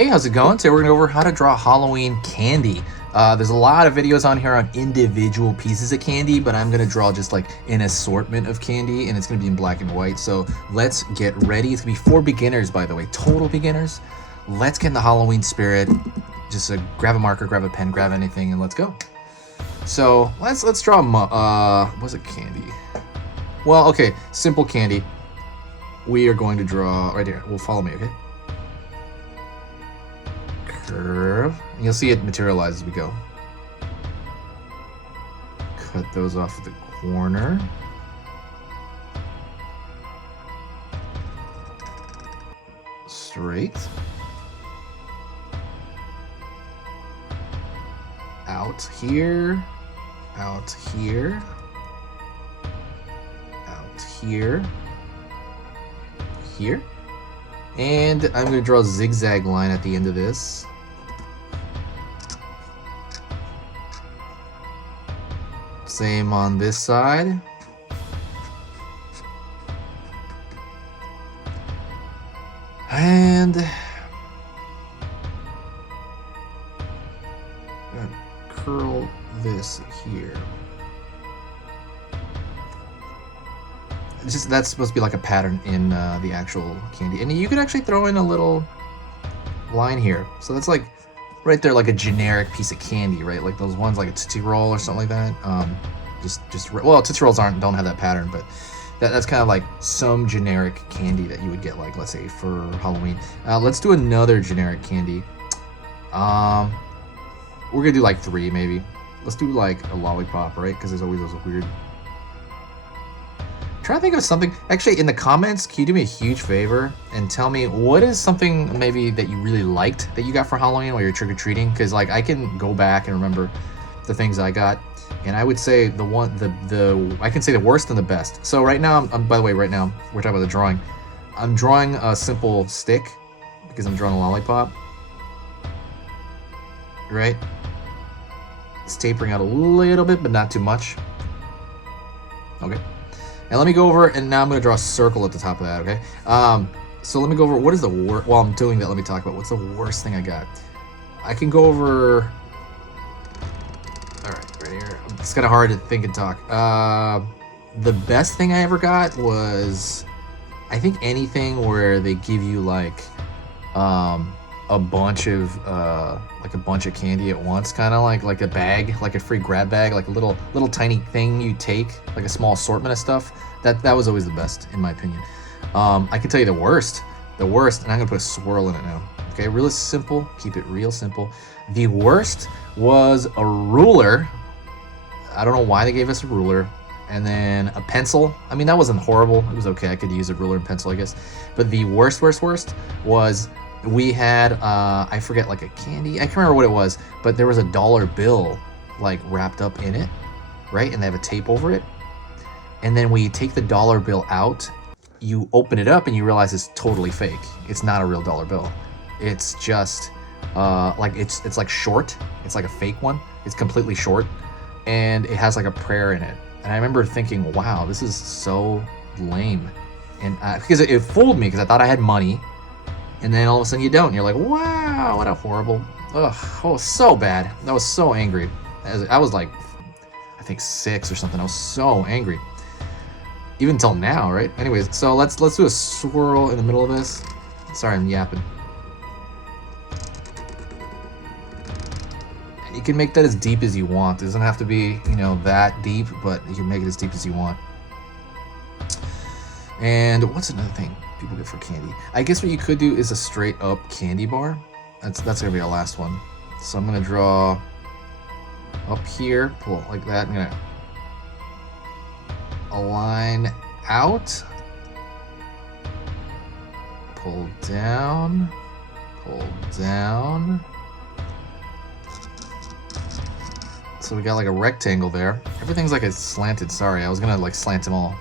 Hey, how's it going? Today we're gonna go over how to draw Halloween candy. There's a lot of videos on here on individual pieces of candy, but I'm gonna draw just like an assortment of candy, and it's gonna be in black and white. So let's get ready. It's gonna be for beginners, by the way, total beginners. Let's get in the Halloween spirit. Just grab a marker, grab a pen, grab anything, and let's go. So let's draw what's it, candy? Well, okay, simple candy. We are going to draw right here. Well, follow me, okay? Curve. And you'll see it materialize as we go. Cut those off at the corner. Straight. Out here. Out here. Out here. Here. And I'm going to draw a zigzag line at the end of this. Same on this side. And curl this here. That's supposed to be like a pattern in the actual candy. And you could actually throw in a little line here. So that's like right there, like a generic piece of candy, right? Like those ones like a Tootsie Roll or something like that. Well, Tootsie Rolls don't have that pattern, but that's kind of like some generic candy that you would get, like, let's say for Halloween. Let's do another generic candy. We're gonna do like 3 maybe. Let's do like a lollipop, right? Because there's always those weird. Try to think of something. Actually, in the comments, can you do me a huge favor and tell me what is something maybe that you really liked that you got for Halloween while you're trick-or-treating? Because like I can go back and remember the things I got, and I would say I can say the worst and the best. So right now, by the way, right now we're talking about the drawing. I'm drawing a simple stick because I'm drawing a lollipop. Right? It's tapering out a little bit, but not too much. Okay. And let me go over, and now I'm going to draw a circle at the top of that, okay? So let me go over, what is the worst, while I'm doing that, let me talk about what's the worst thing I got. I can go over, all right here. It's kind of hard to think and talk. The best thing I ever got was, I think anything where they give you like a bunch of candy at once, kind of like a bag, like a free grab bag, like a little tiny thing you take, like a small assortment of stuff. That was always the best, in my opinion. I can tell you the worst, and I'm gonna put a swirl in it now. Okay, real simple, keep it real simple. The worst was a ruler. I don't know why they gave us a ruler. And then a pencil. I mean, that wasn't horrible. It was okay. I could use a ruler and pencil, I guess. But the worst was we had, I forget, like a candy. I can't remember what it was, but there was a dollar bill like wrapped up in it, right? And they have a tape over it. And then when you take the dollar bill out, you open it up and you realize it's totally fake. It's not a real dollar bill. It's just like it's like short. It's like a fake one. It's completely short, and it has like a prayer in it. And I remember thinking, wow, this is so lame. And because it fooled me, because I thought I had money. And then all of a sudden you don't. And you're like, wow, what a horrible. Ugh, oh, so bad. I was so angry. I was like, I think 6 or something. I was so angry. Even until now, right? Anyways, so let's do a swirl in the middle of this. Sorry, I'm yapping. And you can make that as deep as you want. It doesn't have to be, that deep, but you can make it as deep as you want. And what's another thing people get for candy? I guess what you could do is a straight up candy bar. That's gonna be our last one. So I'm gonna draw up here, pull it like that. I'm gonna align out, pull down, pull down. So we got like a rectangle there. Everything's like a slanted. Sorry, I was gonna like slant them all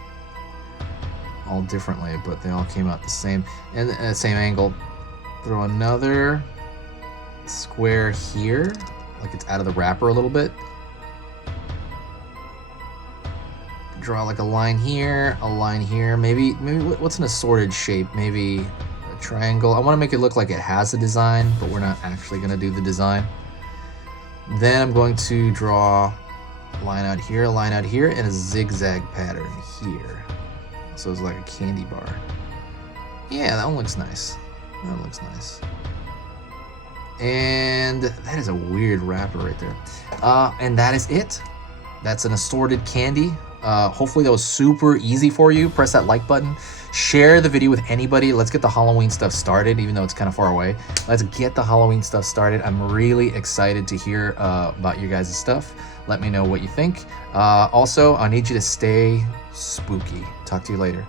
differently, but they all came out the same and the same angle. Throw another square here, like it's out of the wrapper a little bit. Draw like a line here, maybe what's an assorted shape? Maybe a triangle. I want to make it look like it has a design, but we're not actually going to do the design. Then I'm going to draw a line out here, and a zigzag pattern here. So it's like a candy bar. Yeah, that one looks nice. That looks nice. And that is a weird wrapper right there. And that is it. That's an assorted candy. Hopefully that was super easy for you. Press that like button. Share the video with anybody. Let's get the Halloween stuff started, even though it's kind of far away. Let's get the Halloween stuff started. I'm really excited to hear about your guys' stuff. Let me know what you think. Also, I need you to stay spooky. Talk to you later.